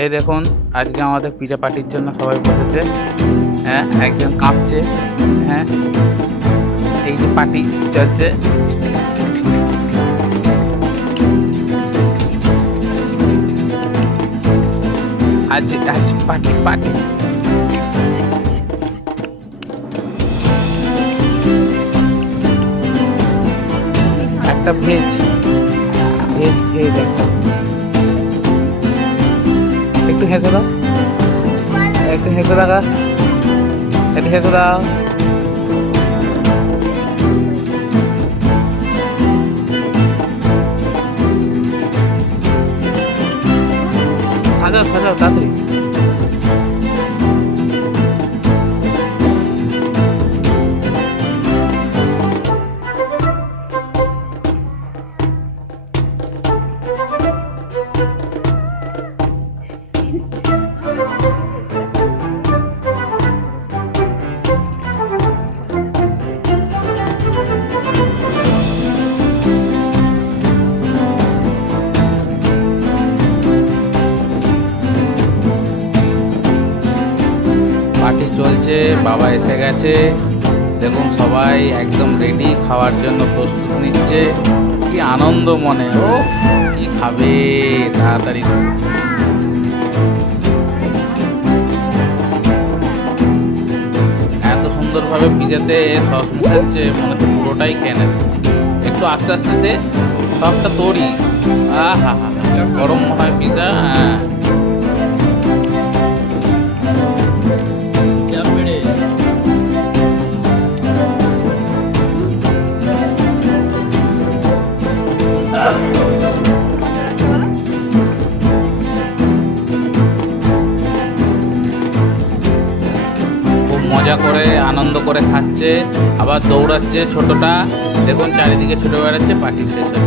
এই দেখুন, আজকে আমাদের পিজা পার্টির জন্য সবাই বসেছে। হ্যাঁ, একজন কাঁপছে। হ্যাঁ, এই যে পার্টি চলছে। আজ আজ পার্টি পার্টি। একটা ভেজ ভেজ ভেজ একটা। একটু হেসে দাও, একটু হেসে দাও, একটু হেসে দাও। সাজাও সাজাও তাড়াতাড়ি। পার্টি চলছে, বাবা এসে গেছে। দেখুন সবাই একদম রেডি, খাওয়ার জন্য প্রস্তুত নিচ্ছে। কি আনন্দ মনে, ও কি খাবে তাড়াতাড়ি। এত সুন্দরভাবে পিজাতে সস মিশাচ্ছে, মনে হচ্ছে পুরোটাই খেয়ে নেবে। একটু আস্তে আস্তে দে, সবটা তোরই। আহা হা, গরম মনে হয় পিজা। হ্যাঁ, খুব মজা করে আনন্দ করে খাচ্ছে, আবার দৌড়াচ্ছে ছোটটা। দেখুন চারিদিকে ছুটে বেড়াচ্ছে, পার্টি শেষ হচ্ছে।